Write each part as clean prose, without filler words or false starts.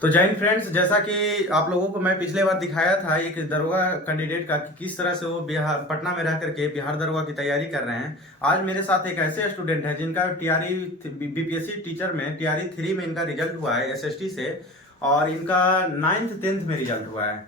तो जय हिंद फ्रेंड्स, जैसा कि आप लोगों को मैं पिछले बार दिखाया था एक दरोगा कैंडिडेट का कि किस तरह से वो बिहार पटना में रह करके बिहार दरोगा की तैयारी कर रहे हैं। आज मेरे साथ एक ऐसे स्टूडेंट हैं जिनका टीआरई बीपीएससी टीचर में टीआरई 3 में इनका रिजल्ट हुआ है एसएसटी से, और इनका 9th 10th में रिजल्ट हुआ है।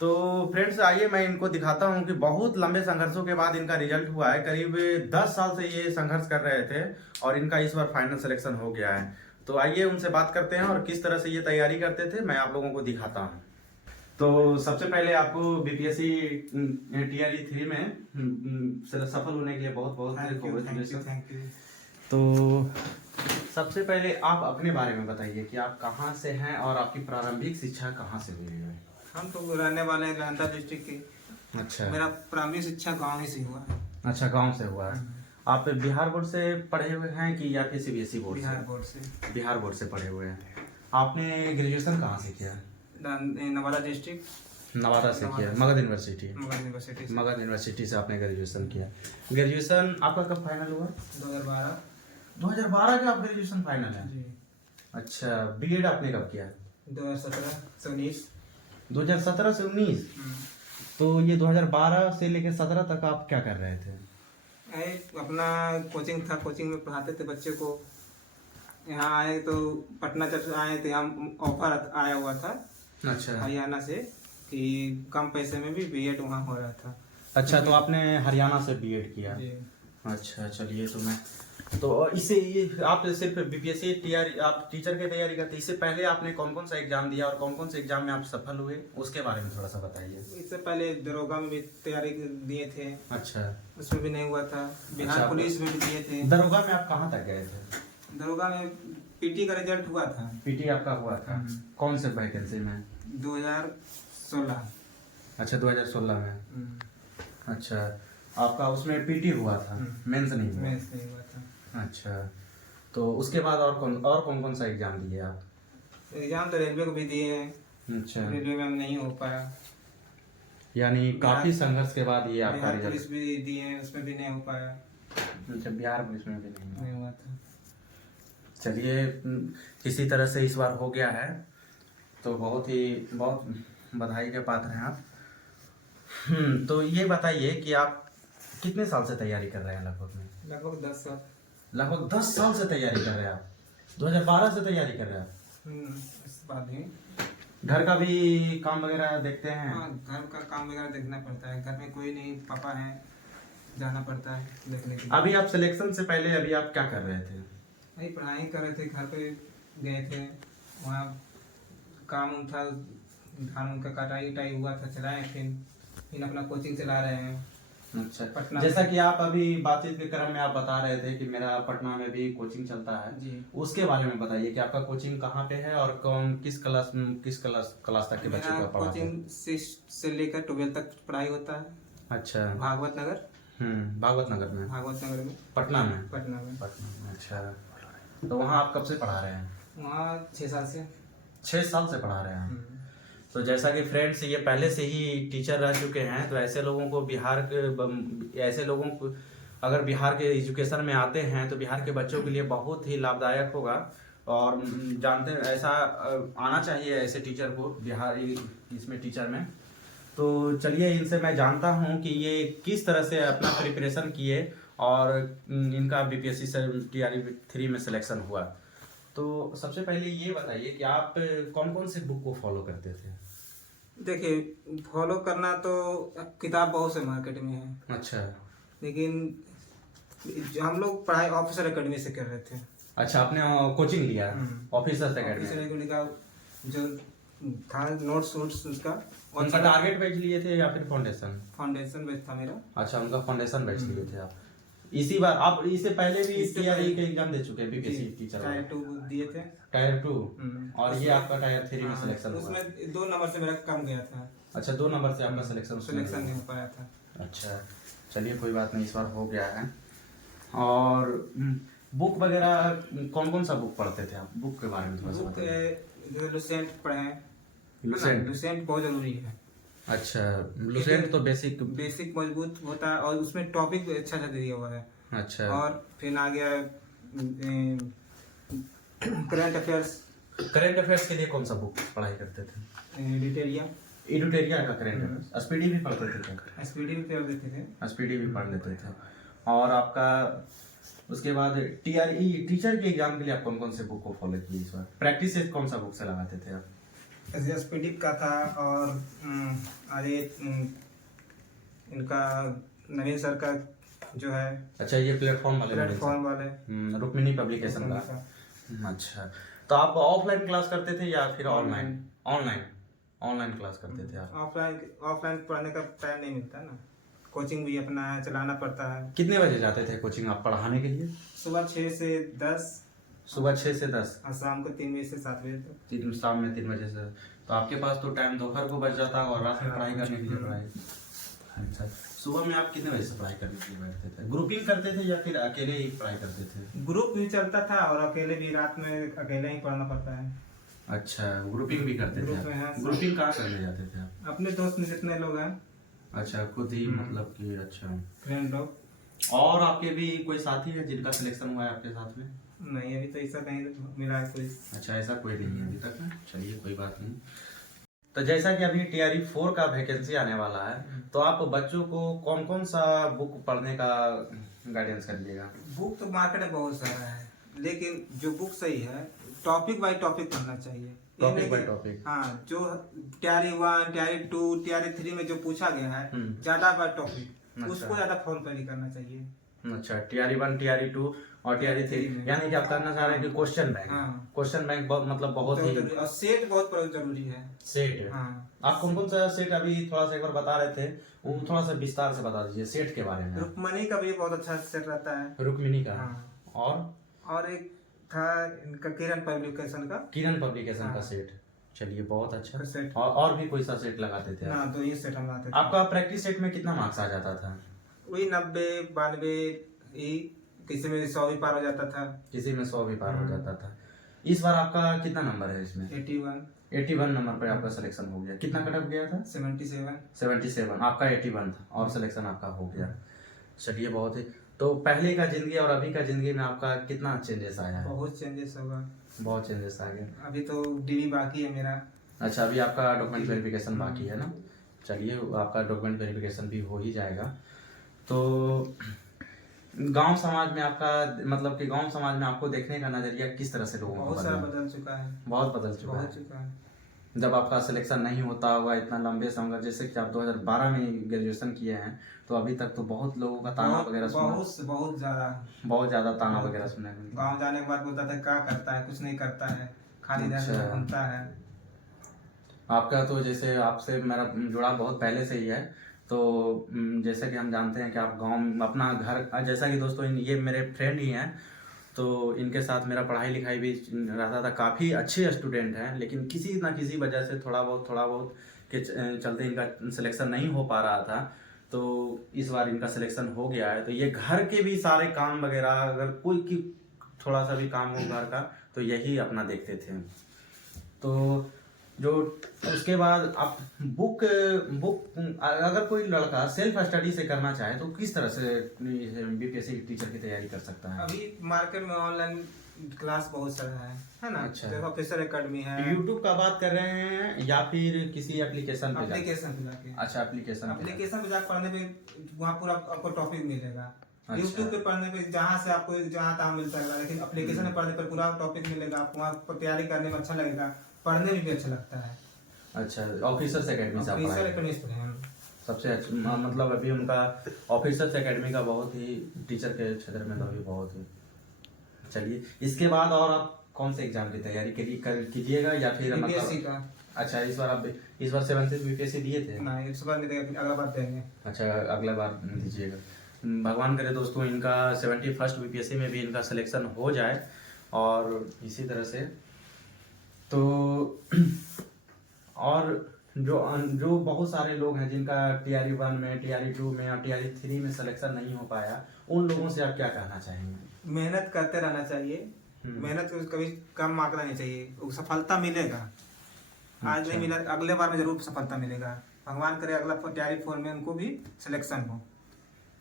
तो फ्रेंड्स आइए मैं इनको दिखाता हूँ कि बहुत लंबे संघर्षों के बाद इनका रिजल्ट हुआ है। करीब 10 साल से ये संघर्ष कर रहे थे और इनका इस बार फाइनल सिलेक्शन हो गया है। तो आइए उनसे बात करते हैं और किस तरह से ये तैयारी करते थे मैं आप लोगों को दिखाता हूँ। तो सबसे पहले आपको बीपीएससी टीआरई 3 में सफल होने के लिए बहुत बहुत कांग्रेचुलेशन। Thank you. तो सबसे पहले आप अपने बारे में बताइए कि आप कहाँ से हैं और आपकी प्रारंभिक शिक्षा कहाँ से हुई है। हम तो रहने वाले हैं नालंदा डिस्ट्रिक्ट के। अच्छा, मेरा प्रारंभिक शिक्षा गांव ही से हुआ है। अच्छा, गांव से हुआ है। आप बिहार बोर्ड से पढ़े हुए हैं कि या फिर सीबीएसई बोर्ड से? बिहार बोर्ड से। बिहार बोर्ड से पढ़े हुए हैं। आपने ग्रेजुएशन कहाँ से किया? नवादा डिस्ट्रिक्ट, नवादा से किया, मगध यूनिवर्सिटी। मगध यूनिवर्सिटी से। मगध यूनिवर्सिटी से आपने ग्रेजुएशन किया। ग्रेजुएशन आपका कब फाइनल हुआ? 2012 का आप ग्रेजुएशन फाइनल है जी। अच्छा, बीएड आपने कब किया? 2017 से 19। 2017 से 19। तो ये 2012 से लेकर 17 तक आप क्या कर रहे थे? अपना कोचिंग था, कोचिंग में पढ़ाते थे बच्चे को। यहाँ आए तो पटना जब आए तो यहाँ ऑफर आया हुआ था अच्छा, हरियाणा से कि कम पैसे में भी बीएड वहाँ हो रहा था। अच्छा, तो आपने हरियाणा से बीएड किया। जी। अच्छा, चलिए। तो मैं तो इससे ये आप सिर्फ बीपीएससी टीआरई आप टीचर की तैयारी करते, इससे पहले आपने कौन कौन सा एग्जाम दिया और कौन कौन से एग्जाम में आप सफल हुए उसके बारे में थोड़ा सा बताइए। इससे पहले दरोगा में भी तैयारी दिए थे। अच्छा, उसमें भी नहीं हुआ था। बिहार अच्छा, पुलिस में भी दिए थे। दरोगा में आप कहाँ तक गए थे? दरोगा में पीटी का रिजल्ट हुआ था। पीटी आपका हुआ था कौन से वैकेंसी में? 2016। अच्छा, 2016 में। अच्छा, आपका उसमें पीटी हुआ था, मेंस नहीं हुआ? मेंस नहीं हुआ था। अच्छा, तो उसके बाद और कौन कौन सा एग्जाम दिए आप? एग्जाम तो रेलवे को भी दिए हैं। अच्छा, रेलवे में नहीं हो पाया। यानी काफी संघर्ष के बाद ये आपका बिहार रिजल्ट। पुलिस भी दिए हैं, उसमें भी नहीं हो पाया। अच्छा, बिहार पुलिस में भी नहीं हुआ। नहीं हुआ था। चलिए, किसी तरह से इस बार हो गया है तो बहुत बधाई के पात्र हैं आप। तो ये बताइए कि आप कितने साल से तैयारी कर रहे हैं? लगभग 10 साल। लगभग 10 साल से तैयारी कर रहे हैं आप। 2012 से तैयारी कर रहे हैं आप। इस बात ही घर का भी काम वगैरह देखते हैं? हाँ, घर का काम वगैरह देखना पड़ता है। घर में कोई नहीं, पापा हैं, जाना पड़ता है देखने के लिए। अभी आप सिलेक्शन से पहले अभी आप क्या कर रहे थे? वही पढ़ाई कर रहे थे, घर पे गए थे, वहाँ काम उम था, धान का कटाई उटाई हुआ था, चलाए। फिर अपना कोचिंग चला रहे हैं। अच्छा, पटना जैसा में। कि आप अभी बातचीत के क्रम में आप बता रहे थे कि मेरा पटना में भी कोचिंग चलता है जी। उसके बारे में बताइए कि आपका कोचिंग कहाँ पे है और किस क्लास तक के बच्चों मेरा का पढ़ाते हैं? कोचिंग 6 से लेकर 12 तक पढ़ाई होता है। अच्छा, भागवत नगर। भागवत नगर में? भागवत नगर में, पटना में? पटना में। अच्छा, तो वहाँ आप कब से पढ़ा रहे हैं? वहाँ 6 साल से। 6 साल से पढ़ा रहे हैं। तो जैसा कि फ्रेंड्स ये पहले से ही टीचर रह चुके हैं, तो ऐसे लोगों को अगर बिहार के एजुकेशन में आते हैं तो बिहार के बच्चों के लिए बहुत ही लाभदायक होगा। और जानते हैं ऐसा आना चाहिए ऐसे टीचर को बिहार इसमें टीचर में। तो चलिए इनसे मैं जानता हूं कि ये किस तरह से अपना प्रिपरेशन किए और इनका बीपीएससी से टीआरई 3 में सिलेक्शन हुआ। तो सबसे पहले ये बताइए कि आप कौन कौन से बुक को फॉलो करते थे? देखिए, फॉलो करना तो किताब बहुत से मार्केट में है। अच्छा, लेकिन हम लोग पढ़ाई ऑफिसर एकेडमी से कर रहे थे। अच्छा, आपने कोचिंग लिया ऑफिसर ऑफिसर एकेडमी? एकेडमी का जो था नोट्स वोट्स उसका उनका टारगेट बैच लिए थे या फिर फाउंडेशन? फाउंडेशन बैच था मेरा। अच्छा, उनका फाउंडेशन बैच लिए थे आप। इसी बार आप इससे पहले भी टीआरई के एग्जाम दे चुके हैं बीपीएससी टीचर? टायर 2 दिए थे। टायर 2 और ये आपका टायर 3 में हाँ, सिलेक्शन हुआ? उसमें 2 नंबर से मेरा कम गया था। अच्छा, 2 नंबर से आपका सिलेक्शन नहीं हो पाया था। अच्छा, चलिए कोई बात नहीं, इस बार हो गया है। और बुक वगैरह कौन कौन सा बुक पढ़ते थे आप? बुक के बारे में थोड़ा सा बताइए। लुसेंट पढ़े हैं। लुसेंट बहुत जरूरी है। अच्छा, लुसेंट तो बेसिक मजबूत होता है और उसमें टॉपिक भी अच्छा दिया हुआ है। अच्छा, और फिर आ गया करंट अफेयर्स। करेंट अफेयर्स के लिए कौन सा बुक पढ़ाई करते थे? डिटेलिया एडुटेरिया का करेंट अफेयर्स, स्पीडी भी पढ़ते थे क्या? स्पीडी भी कर देते थे। स्पीडी भी पढ़ लेते थे। और आपका उसके बाद टीआरई टीचर के एग्जाम के लिए आप कौन कौन से बुक को फॉलो किए इस बार? प्रैक्टिस से कौन सा बुक से लगाते थे आप? स्पीडी का था और अरे इनका नवीन सर का जो है। अच्छा, ये प्लेटफॉर्म वाले रुक्मिणी पब्लिकेशन का। अच्छा, तो आप ऑफलाइन क्लास करते थे या फिर ऑनलाइन? ऑनलाइन क्लास करते थे आप? ऑफलाइन पढ़ने का टाइम नहीं मिलता ना, कोचिंग भी अपना है, चलाना पड़ता है। कितने बजे जाते थे कोचिंग आप पढ़ाने के लिए? सुबह 6 से 10। सुबह 6 से 10 और शाम को 3 बजे से 7 बजे तक। शाम में 3 बजे से। तो आपके पास तो टाइम दोपहर को बच जाता और रात में पढ़ाई करने के लिए पढ़ाई। अच्छा, सुबह में आप कितने बजे से पढ़ाई करने के लिए बैठते थे? ग्रुपिंग करते थे या फिर अकेले ही पढ़ाई करते थे? ग्रुप भी चलता था और अकेले भी, रात में अकेले ही पढ़ना पड़ता है। अच्छा, ग्रुपिंग भी करते थे आप? ग्रुपिंग कहाँ करने जाते थे आप? अपने दोस्त में जितने लोग हैं। अच्छा, खुद ही मतलब कि अच्छा फ्रेंड लोग। और आपके भी कोई साथी है जिनका सिलेक्शन हुआ है आपके साथ में? नहीं, अभी तो ऐसा कहीं मिला है कोई। अच्छा, ऐसा कोई नहीं है अभी तक ना। चलिए, कोई बात नहीं। तो जैसा कि अभी टीआरई 4 का वैकेंसी आने वाला है, तो आप बच्चों को कौन कौन सा बुक पढ़ने का गाइडेंस करिएगा? बुक तो मार्केट में बहुत सारा है, लेकिन जो बुक सही है टॉपिक बाय टॉपिक पढ़ना चाहिए। Topic by topic. हाँ, जो टीआरई 1, टीआरई 2, टीआरई 3 में जो पूछा गया है ज्यादा बाय टॉपिक, अच्छा। उसको ज्यादा फॉलो करना चाहिए। अच्छा, टीआरई 1, टीआरई 2 और टीआरई 3, यानी कि आप करना चाह रहे हैं कि क्वेश्चन बैंक। हाँ। क्वेश्चन बैंक मतलब बहुत ही और सेट बहुत जरूरी है। सेट। हाँ। आप कौन कौन सा सेट अभी थोड़ा सा एक बार बता रहे थे, वो थोड़ा सा विस्तार से बता दीजिए सेट के बारे में। रुक्मणी का भी बहुत अच्छा सेट रहता है। रुक्मिणी का। हाँ। और एक था इनका किरण पब्लिकेशन का सेट। चलिए, बहुत अच्छा। सेट। और भी कोई सा सेट लगाते थे? हाँ, तो ये सेट हम लगाते थे। आपका प्रैक्टिस सेट में कितना मार्क्स आ जाता था? वही 90, 92, किसी में 100 भी पार हो जाता था। किसी में 100 भी पार हो जाता था। इस बार आपका कितना नंबर है इसमें? 81 नंबर पे आपका सिलेक्शन हो गया। कितना कट ऑफ गया था? 77। आपका 81 था और सिलेक्शन आपका हो गया। चलिए, बहुत ही। तो पहले का जिंदगी और अभी का जिंदगी में आपका कितना चेंजेस आया है? बहुत चेंजेस होगा। बहुत चेंजेस आ गए। अभी तो डीवी बाकी है मेरा। अच्छा, अभी आपका डॉक्यूमेंट वेरिफिकेशन बाकी है ना? चलिए, आपका डॉक्यूमेंट वेरिफिकेशन भी हो ही जाएगा। तो गांव समाज में आपका मतलब कि गांव समाज में आपको देखने का नजरिया किस तरह से लोगों को बहुत सारा बदल चुका है। बहुत बदल चुका है। जब आपका सिलेक्शन नहीं होता होगा इतना लंबे समय, जैसे कि आप 2012 में ग्रेजुएशन किए हैं, तो अभी तक तो बहुत लोगों का ताना वगैरह सुना। बहुत ज्यादा ताना वगैरह सुना है। गाँव जाने के बाद बोलता था क्या करता है, कुछ नहीं करता है, खाली इधर घूमता है। आपका तो जैसे आपसे मेरा जुड़ा बहुत पहले से ही है, तो जैसे कि हम जानते हैं कि आप गांव अपना घर, जैसा कि दोस्तों ये मेरे फ्रेंड ही हैं, तो इनके साथ मेरा पढ़ाई लिखाई भी रहता था। काफ़ी अच्छे स्टूडेंट हैं, लेकिन किसी ना किसी वजह से थोड़ा बहुत के चलते इनका सिलेक्शन नहीं हो पा रहा था। तो इस बार इनका सिलेक्शन हो गया है। तो ये घर के भी सारे काम वगैरह, अगर कोई की थोड़ा सा भी काम हो घर का, तो यही अपना देखते थे। तो जो उसके बाद आप बुक अगर कोई लड़का सेल्फ स्टडी से करना चाहे तो किस तरह से बीपीएससी टीचर की तैयारी कर सकता है? अभी मार्केट में ऑनलाइन क्लास बहुत सारा है ना? अच्छा। देखो ऑफिसर एकेडमी है। यूट्यूब का बात कर रहे हैं या फिर किसी एप्लीकेशन पे जाके? अच्छा, एप्लीकेशन पे जाकर पढ़ने पे वहाँ पूरा आपको टॉपिक मिलेगा। अच्छा। यूट्यूब पे पढ़ने पे जहाँ से आपको जहाँ तहाँ मिलता है, लेकिन एप्लीकेशन में पढ़ने पर पूरा टॉपिक मिलेगा। आपको वहाँ तैयारी करने में अच्छा लगेगा, पढ़ने में भी अच्छा लगता है। अच्छा, ऑफिसर्स एकेडमी से पढ़े सबसे अच्छा, मतलब अभी उनका ऑफिसर्स एकेडमी का बहुत ही टीचर के क्षेत्र में तो अभी बहुत ही। चलिए, इसके बाद और आप कौन से एग्जाम की तैयारी कीजिएगा या फिर बीपीएससी का? अच्छा, इस बार 7th बीपीएससी दिए थे? नहीं, इस बार नहीं देंगे, अगला बार देंगे। अच्छा, अगला बार दीजिएगा। भगवान करे दोस्तों इनका 71st बीपीएससी में भी इनका सिलेक्शन हो जाए। और इसी तरह से तो और जो बहुत सारे लोग हैं जिनका टीआरई 1 में, टीआरई 2 में और टीआरई 3 में सिलेक्शन नहीं हो पाया, उन लोगों से आप क्या कहना चाहेंगे? मेहनत करते रहना चाहिए। मेहनत को कभी कम आंकना नहीं चाहिए। सफलता मिलेगा। आज नहीं मिला, अगले बार में जरूर सफलता मिलेगा। भगवान करे अगला टीआरई 4 में उनको भी सिलेक्शन हो।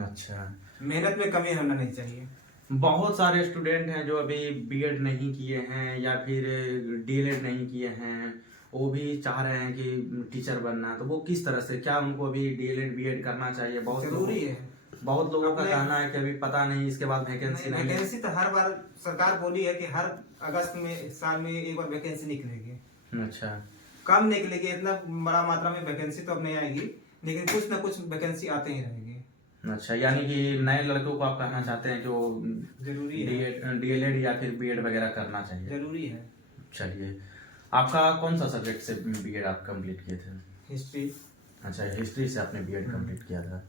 अच्छा, मेहनत में कमी होना नहीं चाहिए। बहुत सारे स्टूडेंट हैं जो अभी बीएड नहीं किए हैं या फिर डीएलएड नहीं किए हैं, वो भी चाह रहे हैं कि टीचर बनना है, तो वो किस तरह से, क्या उनको अभी डीएलएड बीएड करना चाहिए? जरूरी है। बहुत लोगों का अपने- कहना है कि अभी पता नहीं इसके बाद वैकेंसी नहीं है। वैकेंसी तो हर बार सरकार बोली है कि हर अगस्त में साल में एक बार वैकेंसी निकलेगी। अच्छा। कम निकलेगी, इतना बड़ा मात्रा में वैकेंसी तो अब नहीं आएगी, लेकिन कुछ ना कुछ वैकेंसी आते ही रहेगी। अच्छा, यानी कि नए लड़कों को आप कहना चाहते हैं कि वो जरूरी है, डीएलएड या फिर बीएड वगैरह करना चाहिए? जरूरी है। चलिए, आपका कौन सा सब्जेक्ट से बीएड आप कंप्लीट किए थे? हिस्ट्री। अच्छा, हिस्ट्री से आपने बीएड कंप्लीट किया था।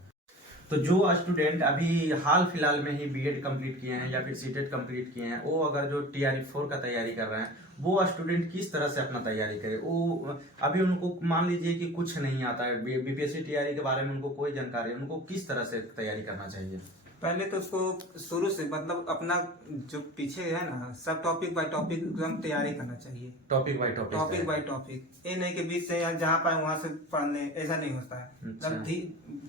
तो जो स्टूडेंट अभी हाल फिलहाल में ही बीएड कंप्लीट किए हैं या फिर सीटेट कंप्लीट किए हैं, वो अगर जो टीआरई 4 का तैयारी कर रहे हैं, वो स्टूडेंट किस तरह से अपना तैयारी करे? वो अभी उनको मान लीजिए कि कुछ नहीं आता है, बीपीएससी टीआरई के बारे में उनको कोई जानकारी, उनको किस तरह से तैयारी करना चाहिए? पहले तो उसको शुरू से मतलब अपना जो पीछे है ना, सब टॉपिक बाय टॉपिक एकदम तैयारी करना चाहिए। Topic by topic? Topic by topic, ये नहीं कि बीच से जहाँ पाए वहां से पढ़ने, ऐसा नहीं होता है।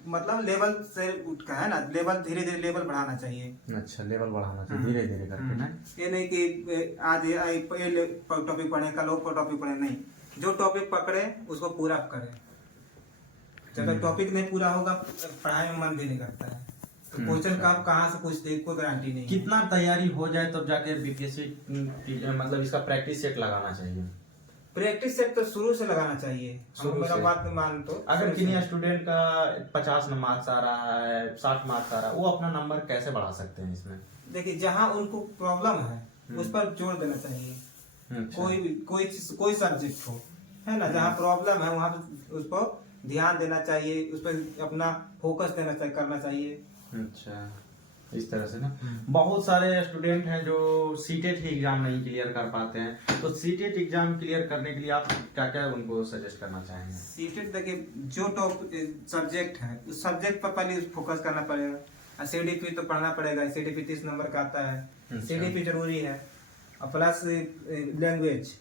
मतलब लेवल से उठ का है ना, लेवल धीरे धीरे लेवल बढ़ाना चाहिए। अच्छा, लेवल बढ़ाना चाहिए धीरे धीरे करके ना। ये नहीं कि आज ये टॉपिक पढ़े, कल वो टॉपिक पढ़े, नहीं, जो टॉपिक पकड़े उसको पूरा करें। जब तक टॉपिक नहीं पूरा होगा पढ़ाई में मन भी नहीं करता है। तो क्वेश्चन कब कहाँ से पूछते कोई गारंटी नहीं। कितना तैयारी हो जाए तब जाके बीपीएससी मतलब इसका प्रैक्टिस सेट लगाना चाहिए? प्रैक्टिस सेट तो शुरू से लगाना चाहिए। मेरा बात मान तो अगर किसी स्टूडेंट का 50 मार्क्स आ रहा है, 60 मार्क्स आ रहा है, वो अपना नंबर कैसे बढ़ा सकते हैं इसमें? देखिए, जहाँ उनको प्रॉब्लम है उस पर जोर देना चाहिए। अच्छा। कोई सब्जेक्ट हो, है ना, जहाँ प्रॉब्लम है वहाँ पे उस पर ध्यान देना चाहिए, उस पर अपना फोकस देना चाहिए, करना चाहिए। अच्छा, इस तरह से ना। बहुत सारे स्टूडेंट हैं जो सीटेट ही एग्जाम नहीं क्लियर कर पाते हैं, तो सीटेट एग्जाम क्लियर करने के लिए आप क्या क्या उनको सजेस्ट करना चाहेंगे? सीटेट देखिए, जो टॉप सब्जेक्ट है उस सब्जेक्ट पर पहले फोकस करना पड़ेगा। सीडीपी तो पढ़ना पड़ेगा, सीडीपी 30 नंबर का आता है। सीडीपी जरूरी है, और प्लस लैंग्वेज,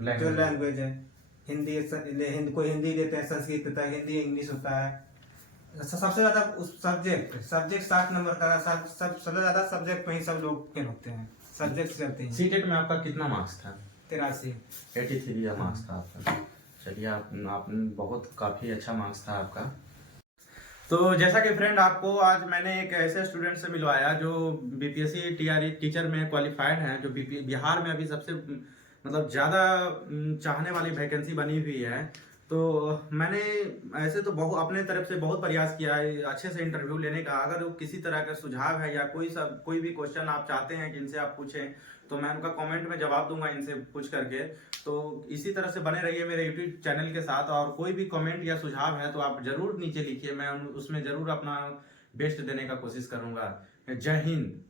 जो लैंग्वेज है, हिंदी कोई हिंदी लेते हैं, संस्कृत होता है, हिंदी इंग्लिश होता है। सबसे ज्यादा उस सब्जेक्ट 60 नंबर का, सबसे ज्यादा सब्जेक्ट में ही सब लोग फेल होते हैं, सब्जेक्ट चलते हैं। सीटेट में आपका कितना मार्क्स था? 83 मार्क्स था आपका। चलिए, आप बहुत काफी अच्छा मार्क्स था आपका। तो जैसा कि फ्रेंड, आपको आज मैंने एक ऐसे स्टूडेंट से मिलवाया जो बीपीएससी टीआरई टीचर में क्वालिफाइड हैं, जो बिहार में अभी सबसे मतलब ज़्यादा चाहने वाली वैकेंसी बनी हुई है। तो मैंने ऐसे तो बहुत अपने तरफ से बहुत प्रयास किया है अच्छे से इंटरव्यू लेने का। अगर किसी तरह का सुझाव है या कोई भी क्वेश्चन आप चाहते हैं कि इनसे आप पूछें, तो मैं उनका कमेंट में जवाब दूंगा इनसे पूछ करके। तो इसी तरह से बने रहिए मेरे यूट्यूब चैनल के साथ, और कोई भी कमेंट या सुझाव है तो आप जरूर नीचे लिखिए, मैं उसमें जरूर अपना बेस्ट देने का कोशिश करूंगा। जय हिंद।